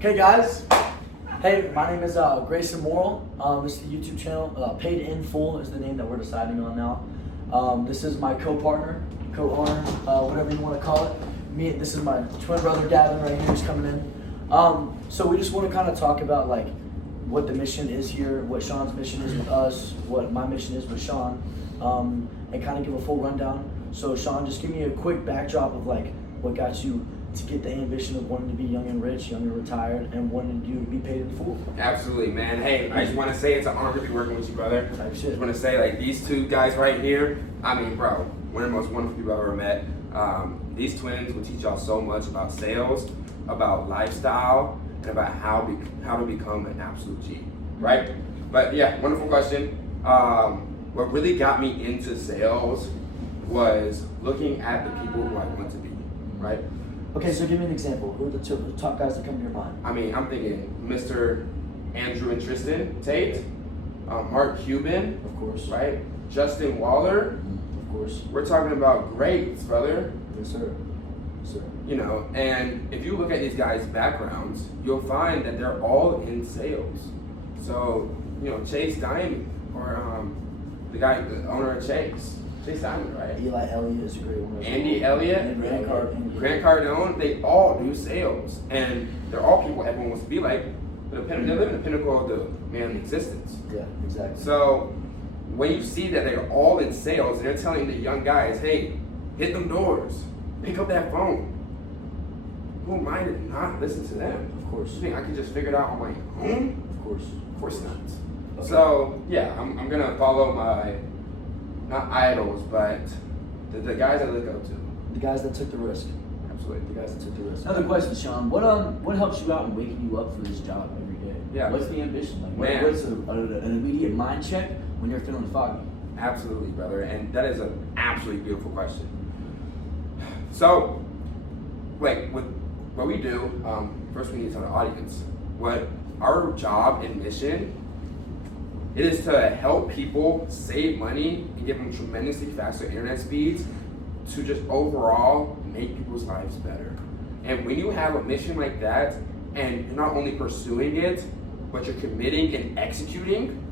Okay guys, hey, my name is Grayson Morrill. This is the YouTube channel. Paid in Full is the name that we're deciding on now. This is my co-partner, co-owner, whatever you want to call it. This is my twin brother Gavin right here who's coming in. So we just want to kind of talk about like what the mission is here, what Sean's mission is with us, what my mission is with Sean, and kind of give a full rundown. So Sean, just give me a quick backdrop of like what got you to get the ambition of wanting to be young and rich, young and retired, and wanting you to be paid in full. Absolutely, man. Hey, I just want to say it's an honor to be working with you, brother. Type shit. I just want to say, like, these two guys right here, I mean, bro, one of the most wonderful people I've ever met. These twins will teach y'all so much about sales, about lifestyle, and about how to become an absolute G, right? But yeah, wonderful question. What really got me into sales was looking at the people who I want to be, right? Okay, so give me an example. Who are the top guys that come to your mind? I mean, I'm thinking Mr. Andrew and Tristan Tate, Mark Cuban, Of course. right? Justin Waller. Of course. We're talking about greats, brother. Yes, sir. Yes, sir. You know, and if you look at these guys' backgrounds, you'll find that they're all in sales. So, you know, Chase Diamond, or the owner of Chase Diamond, right? Eli Elliott is a great one. Andy Elliott, And Grant Cardone, they all do sales, and they're all people everyone wants to be like. They're living the pinnacle of the man's existence. Yeah, exactly. So when you see that they're all in sales and they're telling the young guys, hey, hit them doors, pick up that phone, who am I to not listen to them? Of course. You think I can just figure it out on my own? Of course. Of course not. Okay. So yeah, I'm gonna follow my, not idols, but the guys I look up to. The guys that took the risk. Absolutely. The guys that took the risk. Another question, Sean. What helps you out in waking you up for this job every day? Yeah. What's the ambition? Like, Man. what's an immediate mind check when you're feeling foggy? Absolutely, brother, and that is an absolutely beautiful question. So, wait, what we do, first we need to tell the audience what our job and mission. It is to help people save money and give them tremendously faster internet speeds to just overall make people's lives better. And when you have a mission like that and you're not only pursuing it, but you're committing and executing,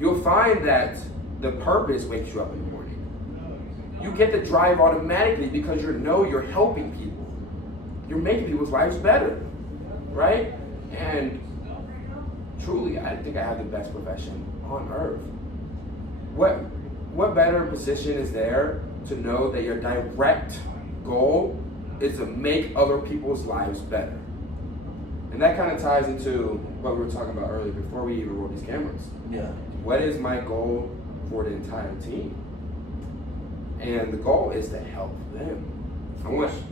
you'll find that the purpose wakes you up in the morning. You get the drive automatically because you know you're helping people. You're making people's lives better, right? And truly, I think I have the best profession on earth. What better position is there to know that your direct goal is to make other people's lives better? And that kind of ties into what we were talking about earlier before we even rolled these cameras. Yeah. What is my goal for the entire team? And the goal is to help them.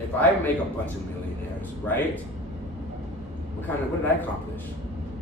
If I make a bunch of millionaires, right? What did I accomplish?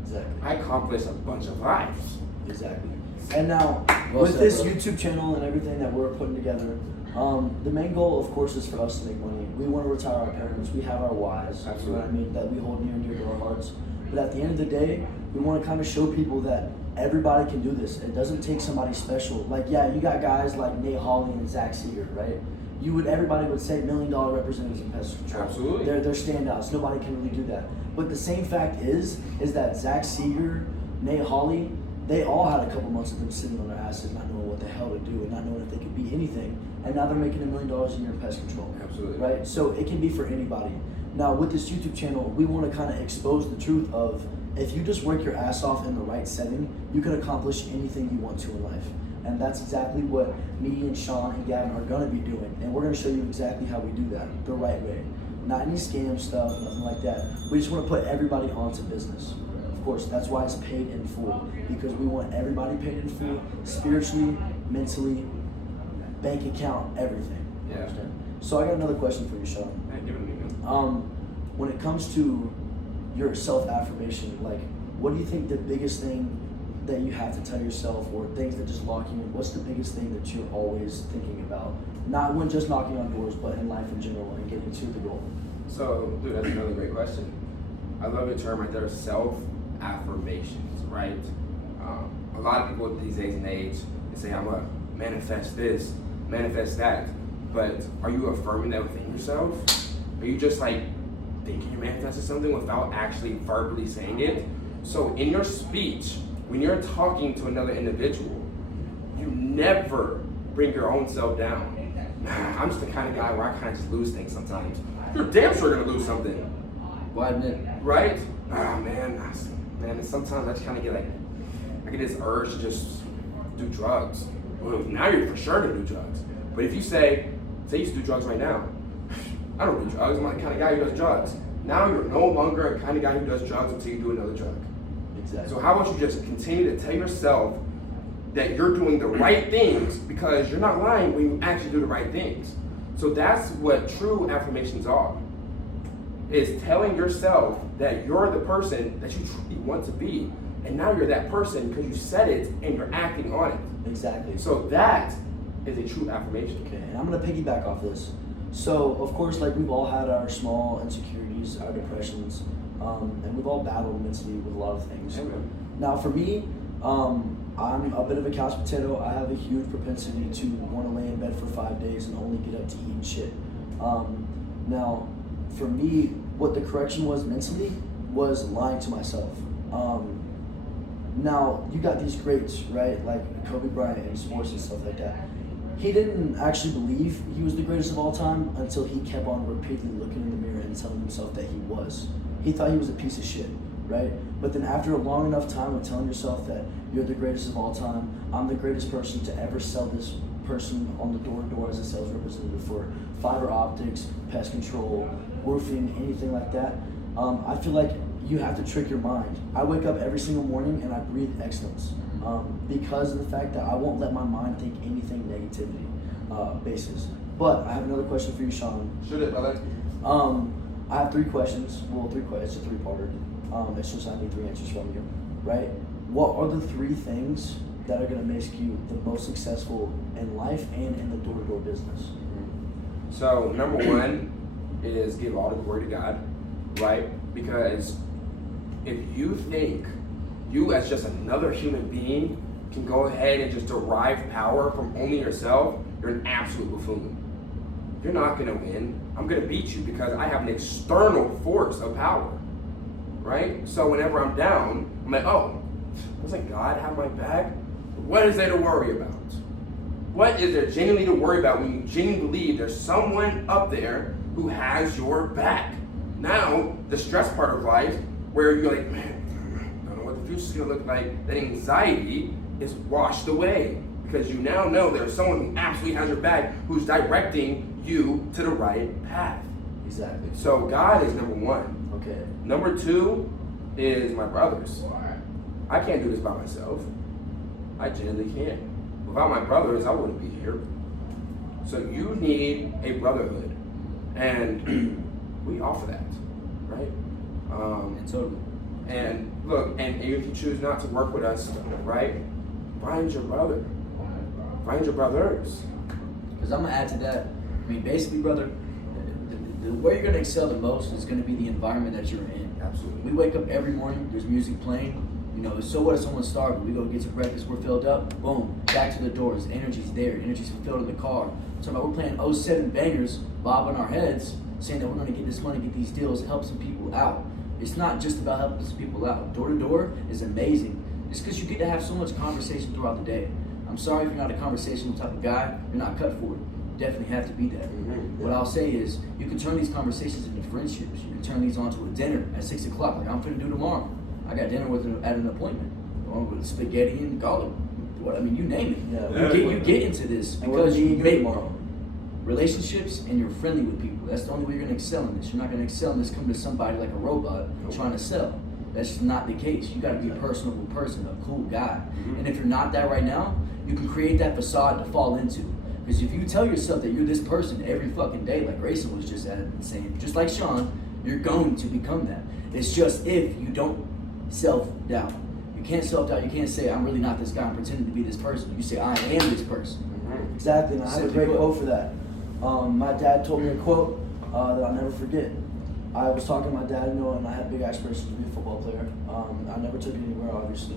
Exactly. I accomplished a bunch of lives. Exactly. And now, with this YouTube channel and everything that we're putting together, the main goal, of course, is for us to make money. We want to retire our parents. We have our whys. Absolutely. You know what I mean? That we hold near and dear to our hearts. But at the end of the day, we want to kind of show people that everybody can do this. It doesn't take somebody special. Like, yeah, you got guys like Nate Hawley and Zach Seeger, right? Everybody would say $1 million representatives in pest control. Absolutely. They're standouts. Nobody can really do that. But the same fact is that Zach Seeger, Nate Hawley, they all had a couple months of them sitting on their asses, not knowing what the hell to do and not knowing if they could be anything. And now they're making $1 million a year in pest control. Absolutely. Right? So it can be for anybody. Now with this YouTube channel, we want to kind of expose the truth of if you just work your ass off in the right setting, you can accomplish anything you want to in life. And that's exactly what me and Sean and Gavin are going to be doing. And we're going to show you exactly how we do that the right way. Not any scam stuff, nothing like that. We just want to put everybody onto business. Of course, that's why it's paid in full, because we want everybody paid in full, spiritually, mentally, bank account, everything. Yeah. Understand? So I got another question for you, Sean. Hey, give it to me, man. When it comes to your self-affirmation, like, what do you think the biggest thing that you have to tell yourself, or things that just lock you in? What's the biggest thing that you're always thinking about? Not when just knocking on doors, but in life in general and getting to the goal. So, dude, that's another great question. I love the term right there, self-affirmations, right? A lot of people these days and age, they say, I'm gonna manifest this, manifest that. But are you affirming that within yourself? Are you just like thinking you're manifesting something without actually verbally saying it. So in your speech, when you're talking to another individual, you never bring your own self down. I'm just the kind of guy where I kind of just lose things sometimes. You're damn sure gonna lose something. Why admit? Right? Ah, man, and sometimes I just kind of get I get this urge to just do drugs. Well, now you're for sure to do drugs. But if you say you used to do drugs right now, I don't do drugs, I'm not the kind of guy who does drugs. Now you're no longer a kind of guy who does drugs until you do another drug. Exactly. So how about you just continue to tell yourself that you're doing the right things, because you're not lying when you actually do the right things. So that's what true affirmations are. Is telling yourself that you're the person that you truly want to be. And now you're that person because you said it and you're acting on it. Exactly. So that is a true affirmation. Okay, and I'm gonna piggyback off this. So of course, like we've all had our small insecurities, our depressions, and we've all battled mentally with a lot of things. Amen. Now for me, I'm a bit of a couch potato. I have a huge propensity to want to lay in bed for 5 days and only get up to eat shit. Now, for me, what the correction was mentally was lying to myself. Now, you got these greats, right? Like Kobe Bryant in sports and stuff like that. He didn't actually believe he was the greatest of all time until he kept on repeatedly looking in the mirror and telling himself that he was. He thought he was a piece of shit, right? But then after a long enough time of telling yourself that you're the greatest of all time, I'm the greatest person to ever sell this person on the door-to-door as a sales representative for fiber optics, pest control, roofing, anything like that, I feel like you have to trick your mind. I wake up every single morning and I breathe excellence because of the fact that I won't let my mind think anything negativity basis. But I have another question for you, Sean. Should it, brother? I have 3 questions. Well, it's a 3-parter. It's just I need 3 answers from you, right? What are the 3 things that are going to make you the most successful in life and in the door-to-door business? So number 1 is give all the glory to God, right? Because if you think you as just another human being can go ahead and just derive power from only yourself, you're an absolute buffoon. You're not gonna win. I'm gonna beat you because I have an external force of power, right? So whenever I'm down, I'm like, oh, doesn't God have my back? What is there to worry about? What is there genuinely to worry about when you genuinely believe there's someone up there who has your back? Now, the stress part of life, where you're like, man, I don't know what the future's gonna look like, that anxiety is washed away because you now know there's someone who absolutely has your back who's directing you to the right path. Exactly. So God is number 1. Okay. Number 2 is my brothers. I can't do this by myself. I genuinely can't. Without my brothers, I wouldn't be here. So you need a brotherhood, and we offer that, right? Totally. And look, and if you choose not to work with us, right? Find your brother. Find your brothers. Because I'm gonna add to that. I mean, basically, brother, the way you're gonna excel the most is gonna be the environment that you're in. Absolutely. We wake up every morning. There's music playing. You know, so what if someone's starving? We go get some breakfast. We're filled up. Boom, back to the doors. The energy's there. Energy's fulfilled in the car. So we're playing 07 bangers, bobbing our heads, saying that we're gonna get this money, get these deals, help some people out. It's not just about helping some people out. Door to door is amazing. It's because you get to have so much conversation throughout the day. I'm sorry if you're not a conversational type of guy, you're not cut for it. You definitely have to be that. Mm-hmm. What I'll say is, you can turn these conversations into friendships. You can turn these onto a dinner at 6 o'clock, like I'm finna do tomorrow. I got dinner at an appointment. Going with spaghetti and garlic. What I mean, you name it. Yeah. You get into this because you make relationships and you're friendly with people. That's the only way you're gonna excel in this. You're not gonna excel in this coming to somebody like a robot trying to sell. That's just not the case. You gotta be a personable person, a cool guy. Mm-hmm. And if you're not that right now, you can create that facade to fall into. Because if you tell yourself that you're this person every fucking day, like Grayson was just saying, just like Sean, you're going to become that. It's just if you don't self-doubt. You can't self-doubt. You can't say, I'm really not this guy. I'm pretending to be this person. You say, I am this person. Mm-hmm. Exactly, and I have a great quote for that. My dad told me a quote that I'll never forget. I was talking to my dad, and I had big aspirations to be a football player. I never took it anywhere, obviously.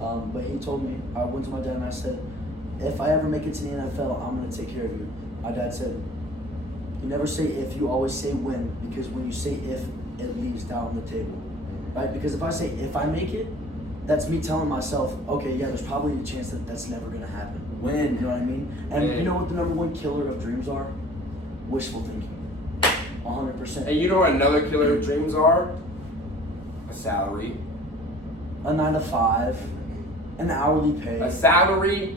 But he told me, I went to my dad and I said, if I ever make it to the NFL, I'm going to take care of you. My dad said, you never say if, you always say when, because when you say if, it leaves down the table, right? Because if I make it, that's me telling myself, okay, yeah, there's probably a chance that that's never gonna happen. When, you know what I mean? And you know what the number one killer of dreams are? Wishful thinking. 100%. And you know what another killer of dreams are? A salary. A 9 to 5, an hourly pay. A salary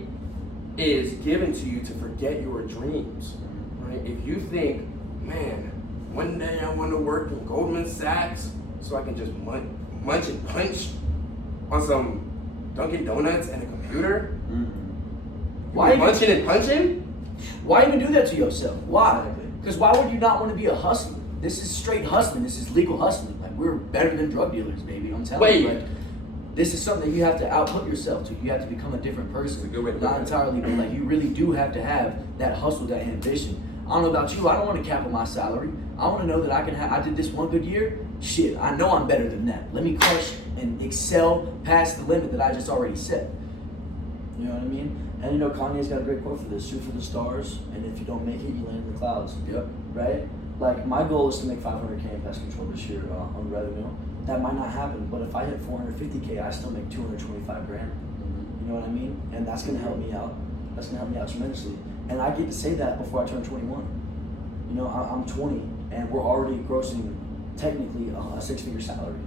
is given to you to forget your dreams, right? If you think, man, one day I want to work in Goldman Sachs so I can just munch and punch on some Dunkin' Donuts and a computer. Why munching and punching? Why even do that to yourself? Why? Because why would you not want to be a hustler? This is straight hustling. This is legal hustling. Like, we're better than drug dealers, baby. I'm telling you. Like, this is something that you have to output yourself to. You have to become a different person. That's a good way to Not entirely, but like, you really do have to have that hustle, that ambition. I don't know about you. I don't want to cap on my salary. I want to know that I can I did this one good year. Shit, I know I'm better than that. Let me crush and excel past the limit that I just already set. You know what I mean? And you know, Kanye's got a great quote for this: shoot for the stars, and if you don't make it, you land in the clouds. Yep. Right? Like, my goal is to make 500K in pest control this year on revenue. That might not happen, but if I hit 450K, I still make 225 grand. You know what I mean? And that's gonna help me out. That's gonna help me out tremendously. And I get to say that before I turn 21. You know, I'm 20, and we're already grossing technically a 6-figure salary.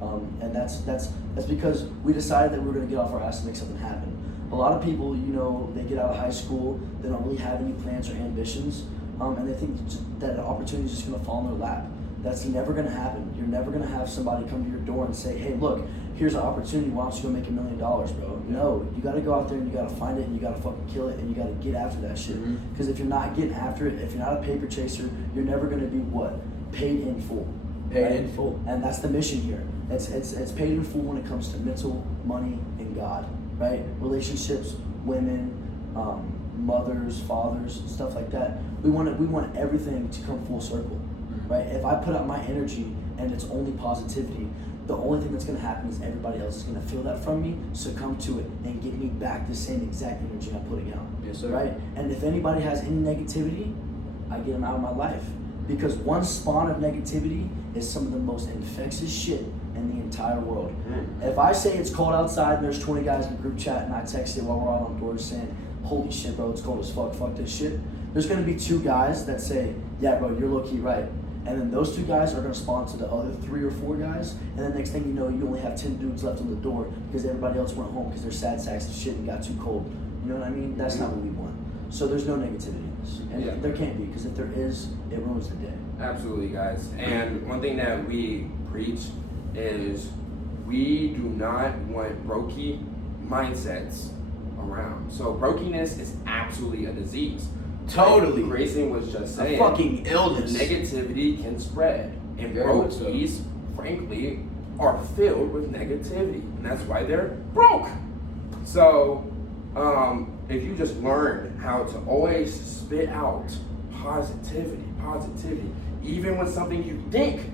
And that's because we decided that we were gonna get off our ass and make something happen. A lot of people, you know, they get out of high school, they don't really have any plans or ambitions, and they think that an opportunity is just gonna fall in their lap. That's never gonna happen. You're never gonna have somebody come to your door and say, hey, look, here's an opportunity, why don't you go make $1 million, bro? No, you gotta go out there and you gotta find it and you gotta fucking kill it and you gotta get after that shit. Because if you're not getting after it, if you're not a paper chaser, you're never gonna be what? Paid in full. Paid in full. And that's the mission here. It's paid in full when it comes to mental, money, and God, right? Relationships, women, mothers, fathers, stuff like that. We want everything to come full circle, right? If I put out my energy and it's only positivity, the only thing that's gonna happen is everybody else is gonna feel that from me, succumb to it, and give me back the same exact energy I'm putting out. Yes, sir. Right? And if anybody has any negativity, I get them out of my life. Because one spawn of negativity is some of the most infectious shit in the entire world. If I say it's cold outside and there's 20 guys in the group chat and I text it while we're all on doors saying, holy shit, bro, it's cold as fuck this shit, there's gonna be 2 guys that say, yeah, bro, you're low-key right. And then those 2 guys are gonna spawn to the other 3 or 4 guys, and then next thing you know, you only have 10 dudes left on the door because everybody else went home because they're sad sacks of shit and got too cold. You know what I mean? That's not what we want. So there's no negativity in this. And there can't be, because if there is, it ruins the day. Absolutely, guys. And one thing that we preach is we do not want brokey mindsets around. So brokiness is absolutely a disease. Totally. Like Grayson was just saying, A fucking illness. Negativity can spread. And Very much so. brokies, frankly, are filled with negativity. And that's why they're broke. So, if you just learn how to always spit out positivity, even when something you think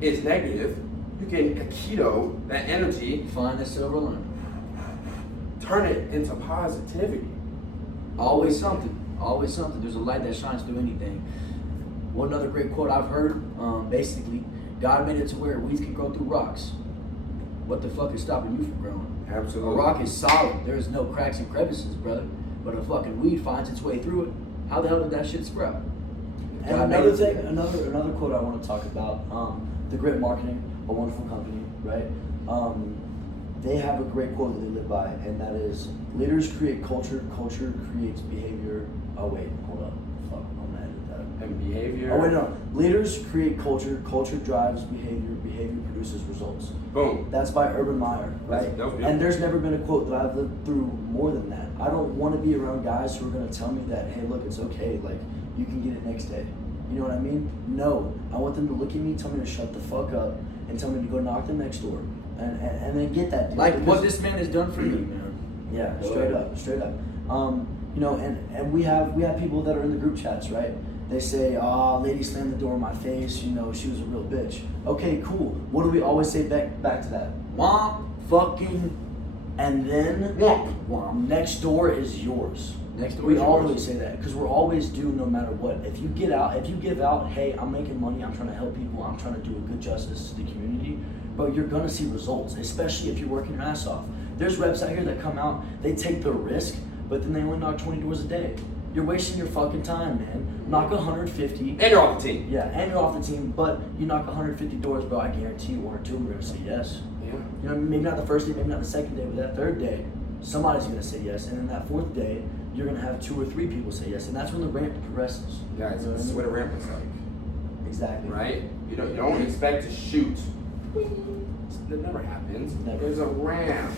is negative, you can aikido that energy, Find the silver lining. turn it into positivity. Always something. Always something. There's a light that shines through anything. One other great quote I've heard, basically, God made it to where weeds can grow through rocks. What the fuck is stopping you from growing? Absolutely. A rock is solid. There is no cracks and crevices, brother. But a fucking weed finds its way through it. How the hell did that shit sprout? And another thing, another quote I want to talk about, the Grit Marketing, a wonderful company, right? They have a great quote that they live by, and that is, leaders create culture, culture creates behavior. Oh wait, hold up. Fuck, I'm gonna edit that. And behavior. Oh wait, no. Leaders create culture, culture drives behavior, behavior produces results. Boom. That's by Urban Meyer, right? That was beautiful. And there's never been a quote that I've lived through more than that. I don't want to be around guys who are going to tell me that, hey, look, it's okay, like, you can get it next day. You know what I mean? No. I want them to look at me, tell me to shut the fuck up, and tell me to go knock them next door. And then get that dude. Like Because- what this man has done for me, man. Yeah, straight up. You know, and we have people that are in the group chats, right? They say, lady slammed the door in my face, you know, she was a real bitch. Okay, cool. What do we always say back to that? Womp fucking And then womp. next door is yours. Next door We is always yours. say that because we're always due no matter what. If you give out, hey, I'm making money, I'm trying to help people, I'm trying to do a good justice to the community, but you're gonna see results, especially if you're working your ass off. There's reps out here that come out, they take the risk, but then they only knock 20 doors a day. You're wasting your fucking time, man. Knock 150. And you're off the team. Yeah, and you're off the team, but you knock 150 doors, bro, I guarantee you 1 or 2 are gonna say yes. Yeah. You know, maybe not the first day, maybe not the second day, but that third day, somebody's gonna say yes, and then that 4th day, you're gonna have 2 or 3 people say yes, and that's when the ramp progresses. Guys, You know this is what a ramp looks like, Exactly. right? You don't expect to shoot. That never happens. Never. There's a ramp.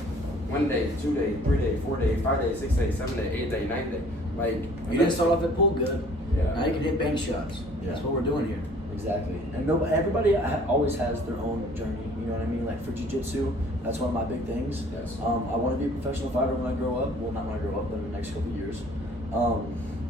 1 day, 2 day, 3 day, 4 day, 5 day, 6 day, 7 day, 8 day, 9 day. Like, You didn't start off at pool good. Yeah. Now you can hit bank shots. Yeah. That's what we're doing here. Exactly. And everybody always has their own journey. You know what I mean? Like for jiu-jitsu, that's one of my big things. Yes. I want to be a professional fighter when I grow up. Well, not when I grow up, but in the next couple of years.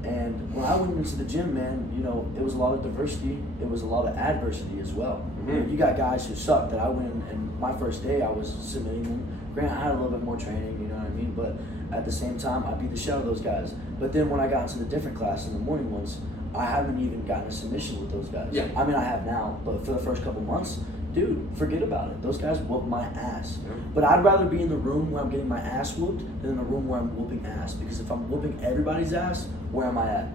And when I went into the gym, man, you know, it was a lot of diversity. It was a lot of adversity as well. Mm-hmm. You know, you got guys who suck that I went in, and my first day I was submitting them. Granted, I had a little bit more training, you know what I mean? But at the same time, I beat the shit out of those guys. But then when I got into the different class in the morning ones, I haven't even gotten a submission with those guys. Yeah. I mean, I have now, but for the first couple months, dude, forget about it. Those guys whoop my ass. Yeah. But I'd rather be in the room where I'm getting my ass whooped than in the room where I'm whooping ass. Because if I'm whooping everybody's ass, where am I at?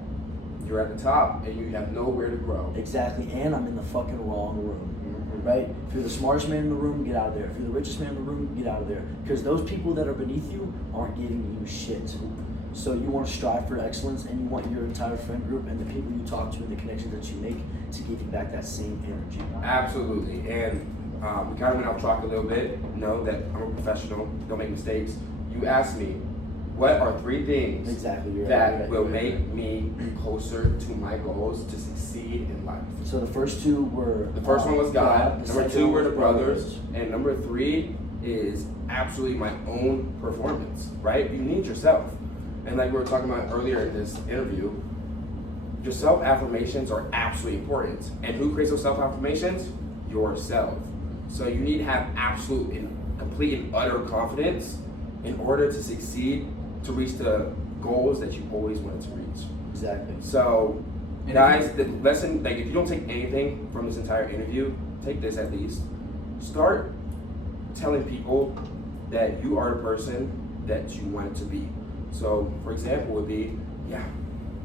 You're at the top and you have nowhere to grow. Exactly, and I'm in the fucking wrong room. Mhm. Right? If you're the smartest man in the room, get out of there. If you're the richest man in the room, get out of there. Because those people that are beneath you aren't giving you shit. So you want to strive for excellence, and you want your entire friend group and the people you talk to and the connections that you make to give you back that same energy. Absolutely. And we kind of went off track a little bit. Know that I'm a professional. Don't make mistakes. You asked me, what are 3 things Exactly. You're that right, will you're right. make me closer to my goals to succeed in life? So the first 2 were... The first one was God. the Number second 2 one were was the brothers. And number 3 is absolutely my own performance, right? You need yourself. And like we were talking about earlier in this interview, your self-affirmations are absolutely important. And who creates those self-affirmations? Yourself. So you need to have absolute and complete and utter confidence in order to succeed, to reach the goals that you always wanted to reach. Exactly. So, guys, the lesson, like if you don't take anything from this entire interview, take this at least. Start telling people that you are the person that you want to be. So, for example, would be,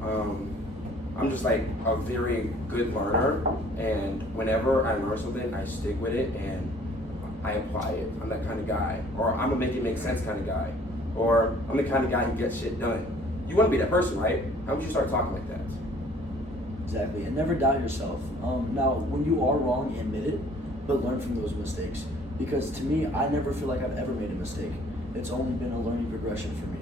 I'm just like a very good learner, and whenever I learn something, I stick with it and I apply it. I'm that kind of guy. Or I'm a make it make sense kind of guy. Or I'm the kind of guy who gets shit done. You want to be that person, right? How would you start talking like that? Exactly, and never doubt yourself. Now, when you are wrong, admit it, but learn from those mistakes. Because to me, I never feel like I've ever made a mistake. It's only been a learning progression for me.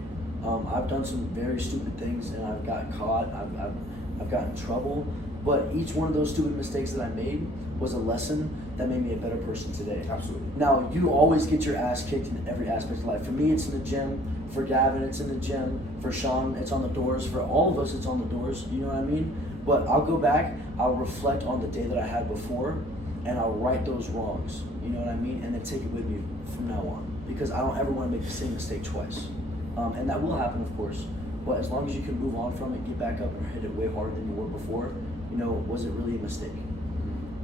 I've done some very stupid things, and I've gotten caught. I've gotten in trouble. But each one of those stupid mistakes that I made was a lesson that made me a better person today. Absolutely. Now, you always get your ass kicked in every aspect of life. For me, it's in the gym. For Gavin, it's in the gym. For Sean, it's on the doors. For all of us, it's on the doors. You know what I mean? But I'll go back, I'll reflect on the day that I had before, and I'll right those wrongs. You know what I mean? And then take it with me from now on. Because I don't ever want to make the same mistake twice. And that will happen, of course. But as long as you can move on from it, get back up and hit it way harder than you were before, you know, was it really a mistake?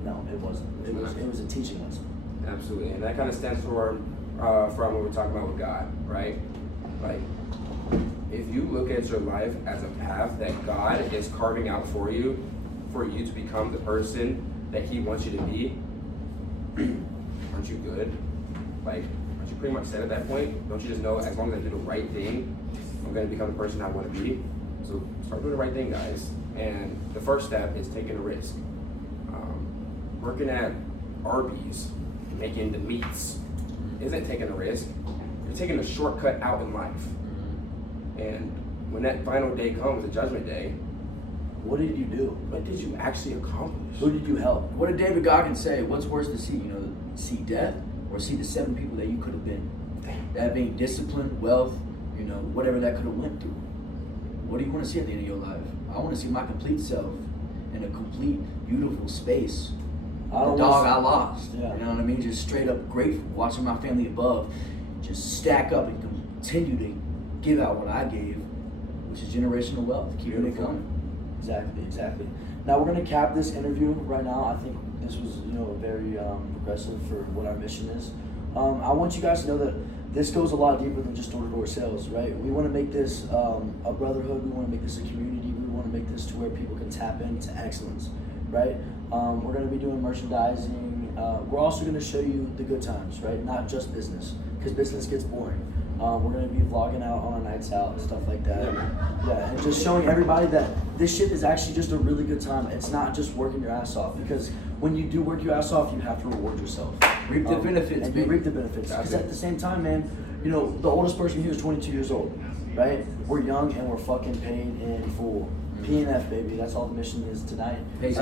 No, it wasn't. It was a teaching lesson. Absolutely, and that kind of stems from what we're talking about with God, right? Like, if you look at your life as a path that God is carving out for you to become the person that He wants you to be, aren't you good? Like, aren't you pretty much set at that point? Don't you just know as long as I do the right thing, I'm going to become the person I want to be? So start doing the right thing, guys. And the first step is taking a risk. Working at Arby's, making the meats, isn't taking a risk. You're taking a shortcut out in life. And when that final day comes, the judgment day, What did you do? what did you actually accomplish? Who did you help? What did David Goggins say? What's worse to see? You know, see death or see the 7 people that you could have been? That being discipline, wealth, you know, whatever that could have went through. What do you want to see at the end of your life? I want to see my complete self in a complete, beautiful space. The dog I lost. Yeah. You know what I mean? Just straight up grateful, watching my family above just stack up and continue to give out what I gave. which is generational wealth, keeping it coming. Exactly. Now we're gonna cap this interview right now. I think this was, very progressive for what our mission is. I want you guys to know that this goes a lot deeper than just door-to-door sales, right? We want to make this a brotherhood. We want to make this a community. We want to make this to where people can tap into excellence, right? We're going to be doing merchandising. We're also going to show you the good times, right? Not just business, because business gets boring. We're going to be vlogging out on our nights out and stuff like that. Yeah, and just showing everybody that this shit is actually just a really good time. It's not just working your ass off, because when you do work your ass off, you have to reward yourself. Reap the benefits, and you reap the benefits. Because at the same time, man, the oldest person here is 22 years old, right? We're young and we're fucking paid in full. PNF, baby. That's all the mission is tonight. Hey,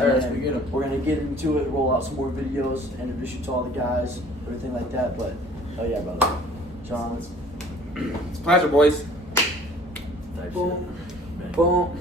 we're gonna get into it, roll out some more videos, introduce you to all the guys, everything like that. But oh yeah, brother, John. It's a pleasure, boys. Type Boom. shit. Boom.